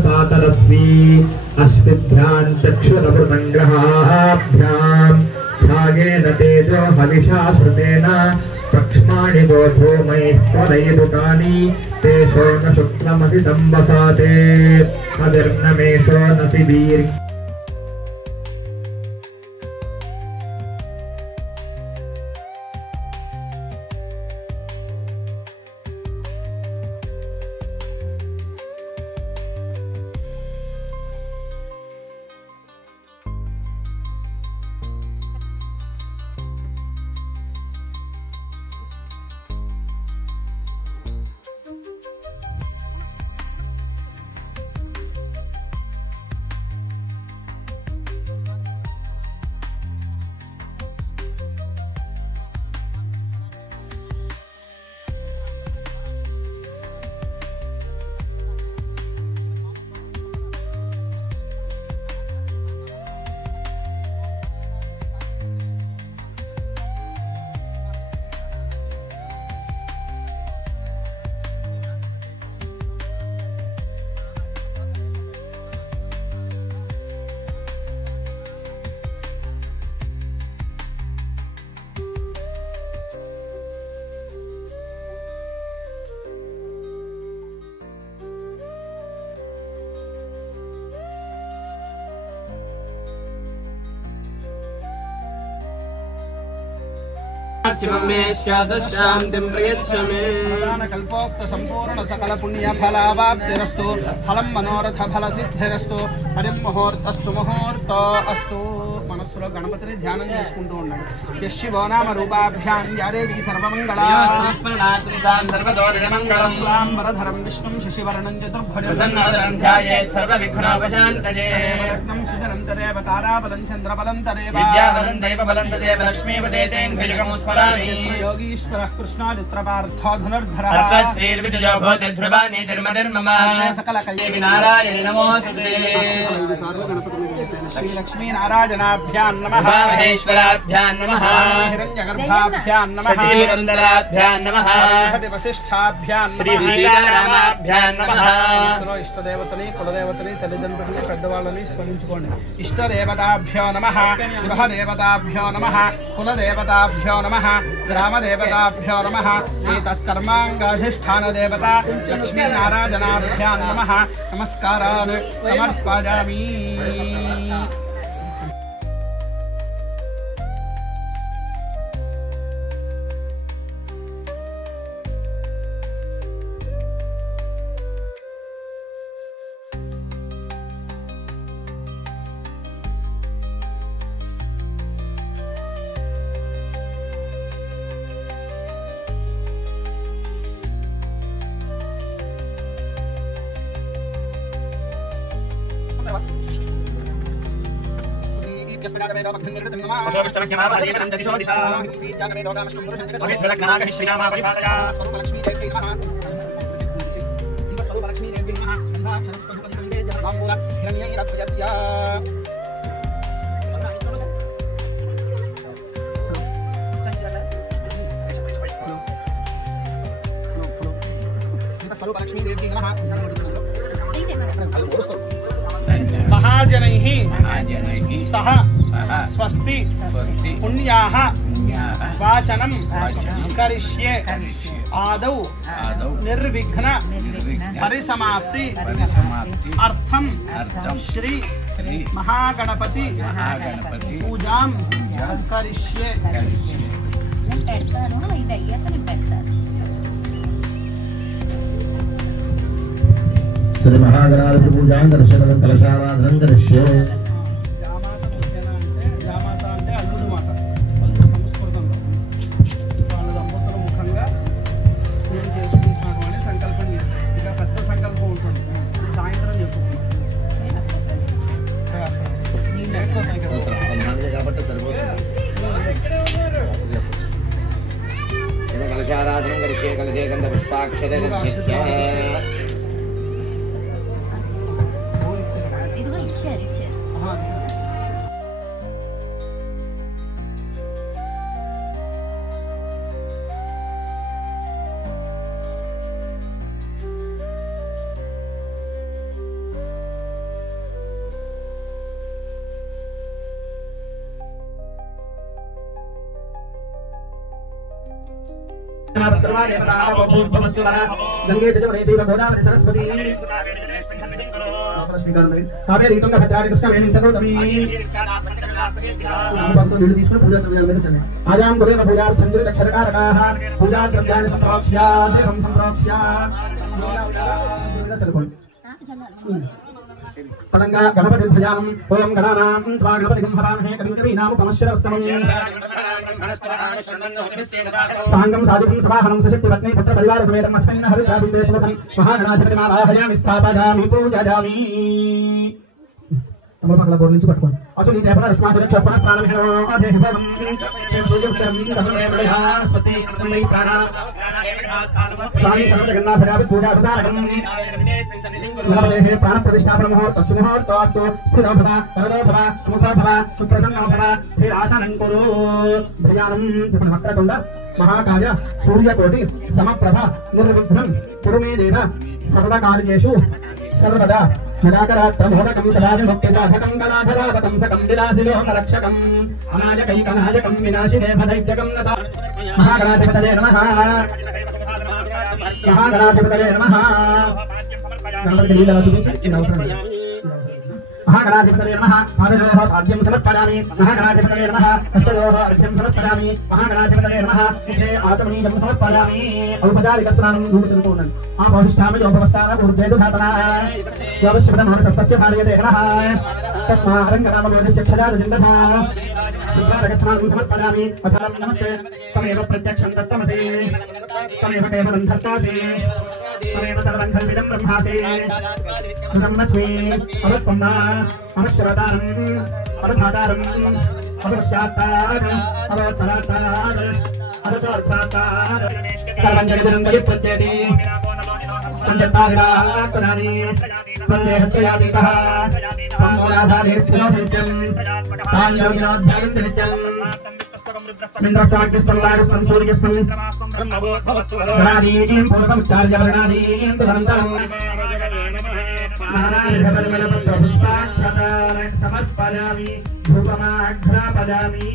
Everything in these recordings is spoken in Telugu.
पातरस्वी अश्विभ्यां चक्षुरवृतङ्ग्रहाभ्यां छागेन तेजो हविषा श्रुतेन पक्ष्माणि गोधो मयि त्वदयिदुतानि तेषो न शुक्लमसि संवसाते अदिर्नमेषो नसि वीर् कल्पोक्त संपूर्ण सकल पुण्य फलावाप्तिरस्तु फलं मनोरथ फल सिद्धिरस्तु हरिं मुहूर्त सुमुहूर्त अस्तु మనస్సులో గణపతిని ధ్యానం చేసుకుంటూ ఉన్నాడు శివో నామ రూపాభ్యాం యా దేవి సర్వమంగళా సంస్మరణాత్మికాం సర్వదోషమంగళం వరధరం విష్ణుం శశివర్ణం చతుర్భుజం ప్రసన్నవదనం ధ్యాయేత్ సర్వవిఘ్నోపశాంతయే రత్నం సుధరం తదేవ తారాబలం చంద్రబలం తదేవ విద్యాబలం దైవబలం తదేవ లక్ష్మీపదేతేం భుజగముస్మరామి యోగీశ్వరః కృష్ణాదిత్రపార్థో ధనుర్ధరః అర్ధశ్రీర్విజయో భూతిర్ధ్రువాణి తిర్మతిర్మమ సకల కళ్యాణి నారాయణ నమోస్తుతే శ్రీ లక్ష్మీ నారాయణాభ్యాం నమః మహేశ్వరాభ్యాం నమః హిరణ్యగర్భాభ్యాం నమః శ్రీవందరాభ్యాం నమః వశిష్ఠాభ్యాం నమః శ్రీ సీతారామాభ్యాం నమః ఇష్టదేవతని కులదేవతని తల్లిదండ్రులని పెద్దవాళ్ళని స్మరించుకోండి ఇష్టదేవతాభ్యో నమః గృహదేవతాభ్యో నమః కులదేవతాభ్యో నమః గ్రామదేవతాభ్యో నమః ఏతత్కర్మాంగాధిష్ఠానదేవత లక్ష్మీనారాయణాభ్యాం నమః నమస్కారాన్ సమర్పయామి महाजनैः सह स्वस्ति पुण्याः वाचनं करिष्ये आदौ निर्विघ्न परिसमाप्ति अर्थं श्री महागणपति पूजां करिष्ये श्री महागणाधिपति पूजा दर्शन कलशाराधन करिष्ये कलशाराधन करिष्ये कलशे गंध पुष्पाक्षते गंगे जमुने चैव गोदावरी सरस्वती कावेरी तुंगा भद्रावती कृष्णा वेणी सरोदरी पूजा द्रव्यान् आजां गुरुः पूजा संजय अक्षरकारकाः पूजा द्रव्यान् संप्रोक्ष्य देवं संप्रोक्ष्य पलंगा गणपति ध्वजाम् ओम गणानां त्वा गणपतिं हवामहे कविं कवीनामुपमश्रवस्तमम् साङ्गं साधुकं समाहनं सशक्तिपत्नी पुत्र परिवार समेतम् अस्मिन् हरिद्राभिदेशवतं महागणाधिपतिमावाहयामि स्थापयामि पूजयामि अमरपकला बोर्ड నుంచి పట్టుకోండి అసలు ఈ దేవత రస్మాసుల చప్పన ప్రాణమిహో అదేహవం పూజం స్వస్తి మై ప్రాణ స్వామి సర్వజగన్నా భరావి పూజా ప్రసాదం నమస్తే ప్రాణ ప్రతిష్ఠాపన ముహూర్తస్సు ముహూర్తోస్తు స్థిరో భవ కరదో భవ సుముఖో భవ సుప్రసన్నో భవ స్థిరాసనం కురు ధ్యానం వక్రతుండ మహాకాయ సూర్యకోటి సమప్రభ నిర్విఘ్నం కురు మే దేవ సర్వకార్యేషు सर्वदा मदाकरात्रमोदकं सदाभिभक्तिसाधकं कलाधरावतं सकं विलासिलोकरक्षकम् अनायकैकनायकं विनाशिने भदैत्यकं नता महागणाधिपतये नमः महागणाधिपतये नमः महागणाधिपतये नमः पादयोः पाद्यं समर्पयामि महागणाधिपतये नमः हस्तयोः अर्घ्यं समर्पयामि महागणाधिपतये नमः मुखे आचमनीयं समर्पयामि औपचारिकस्नानं पूर्णं आपोहिष्ठामि योपवस्थान ऊर्ध्वेदुधातनाः योगश्रवणोरसस्तस्य भार्यते नमः तस्मारङ्गनामयोगस्य क्षराजन्दः विद्यारकस्नानं समर्पयामि अथां नमस्ते तमेव प्रत्यक्षं दत्तमसि तमेव केवलं धर्तासि तमेव सर्वं खल्विदं ब्रह्मासि ब्रह्मस्मि अवत्पन्ना अवश्रवदानम् अवधातारम् अवश्यात्तार अवत्तरात्तार अवचोर्धातार सर्वं जगदं परिप्रत्येति पंचतारात्तनानि वन्देहत्यातीतः सम्मूलाधारे स्थिरो नित्यं तान्योग्योऽध्यायं नित्यं मिन्द्रस्ताग्निस्तं सूर्यस्तं गणादीं पूर्वमुच्चार्य वर्णादीं तदनन्तरं नारायणपरिमलपत्रपुष्पाक्षतान् समर्पयामि धूपमाघ्रापयामि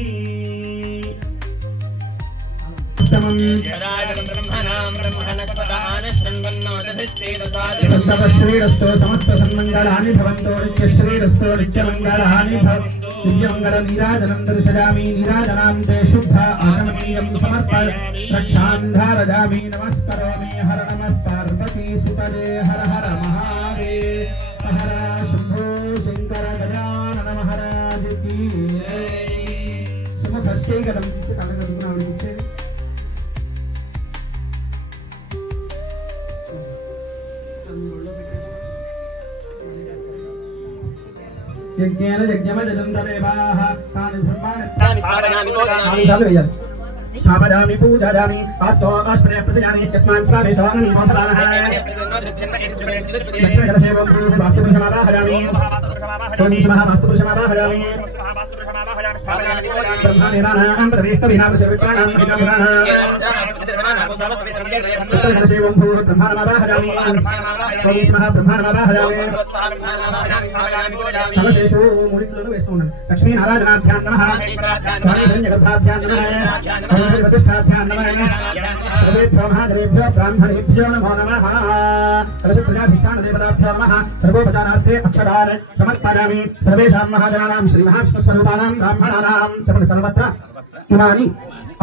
श्रीरस्तो समस्त सन्मंगलानि भवन्तो नित्यश्रीरस्तो नित्यमंगलानि भवन्तु दिव्यमंगलनीराजनं दर्शयामि नीराजनां ते शुद्ध आचमनीयं समर्पयामि रक्षां धारयामि नमस्करोमि हर नमः पार्वती सुतले हर हर महादेव हर शंभो शंकर गजानन महाराज की सुमुखस्यैकदं कालगुणावलिचे यज्ञेन यज्ञमजलं तदेवाः तानि धर्माणि स्थापयामि पूजयामि अस्तो अस्मने प्रसयामि यस्मान् स्वामी सवामि मोहरानः लक्ष्मीकरसेवं वास्तुपुरुषमावाहयामि तोनीसमः वास्तुपुरुषमावाहयामि ब्रह्मानिवानां प्रवेष्टविनामसेविकानां उत्तरकरसेवं ब्रह्माणमावाहयामि तोनीसमः ब्रह्माणमावाहयामि सर्वशेषो मूलिकలను వేస్తున్నాను లక్ష్మీనారాయణాభ్యాం నమః ధన్యగర్భాభ్యాం నమః प्रतिष्ठाभ्यां नमः सर्वेभ्यो महादेवेभ्यो ब्राह्मणेभ्यो नमो नमः कलशप्रजाधिष्ठानदेवताभ्यो नमः सर्वोपचारार्थे अक्षरान् समर्पयामि सर्वेषां महाजनानां श्रीमहाविष्णुस्वरूपाणां ब्राह्मणानां सर्वत्र इमानि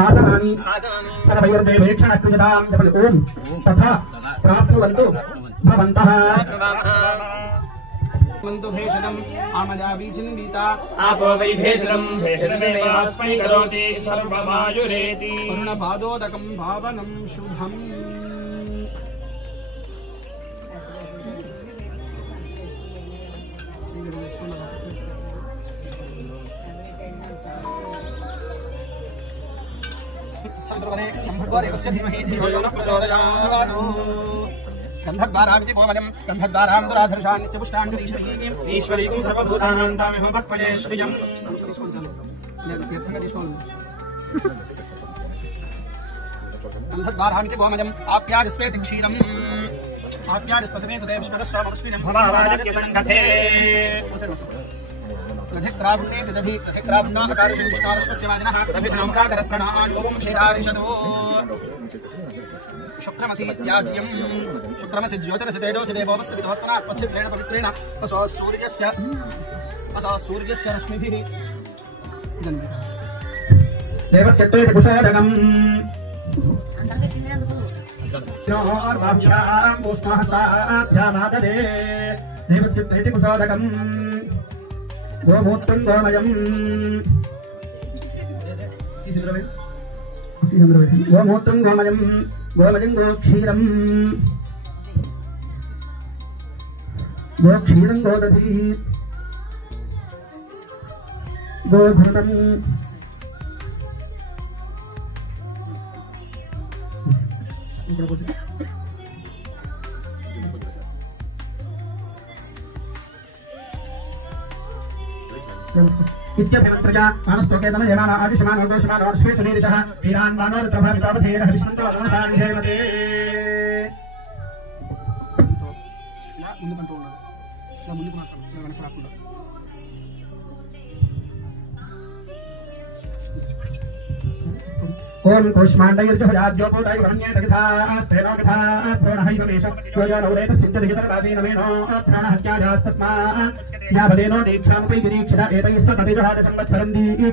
आसनानि सर्वयोर्देवेक्षणक्रियतां ओम तथा प्राप्नुवन्तु भवन्तः मंतु भेषजम् आमदावीचिन्विता आपो वै भेषजम् भेषजमेवास्मै करोति सर्वमायुरेति पूर्णपादोदकं भावनं शुभम् चन्द्रवने ब्रह्मद्वारेवस्य धीमहि धियो यो नः प्रचोदयात् गन्धद्वारामिति गोमयं गन्धद्वारां दुराधर्षान् नित्यपुष्टाण्डुरीश्वरीं ईश्वरीं सर्वभूतानां तामेव भक्पजे श्रियम् गन्धद्वारामिति गोमयं आप्यादिस्वेति क्षीरम् आप्यादिस्वसमेतु ते विश्वदस्वाममुष्मिनं भवावाजस्य सङ्गते लधिक्राभुनेति दधि लधिक्राभुनाकारिषं विष्णारश्वस्य वाजिनः दधिग्नौकाकरत्प्रणा ओं श्रीरारिषदो शुक्रमसि त्याज्यं शुक्रमसि ज्योतिरसि तेजोसि देवोपस्य विद्वत्तना त्वच्छिद्रेण पवित्रेण तसो सूर्यस्य रश्मिभिः देवस्य त्वेति कुशोदकम् नोर्वाभ्याम् उष्णहस्ताभ्यामाददे देवस्य त्वेति कुशोदकम् गोमूत्रं गोमयम् गोमूत्रं गोमयं गोमयं गोक्षीरं गोक्षीरं गोदधि गोघृतं इत्यभिमन्त्रया मानस्तोकेतन यमाना आदिशमानो दोषमानो श्वेतनीरिषः वीरान् मानोरत्रभावितावधेयः विष्णुतो नमस्कारिधेमते ओम कुष्माण्डयुर्जहुराज्योपोतै ब्रह्मण्ये तगिथास्तेनो मिथास्त्रोणहैवमेष योजनौरेतस्सिद्धदिगितर्वादीनमेनो प्राणहत्याजास्तस्मात् यावदेनो दीक्षामुपै गिरीक्षित एतैः स तदिजहाद संवत्सरन्ति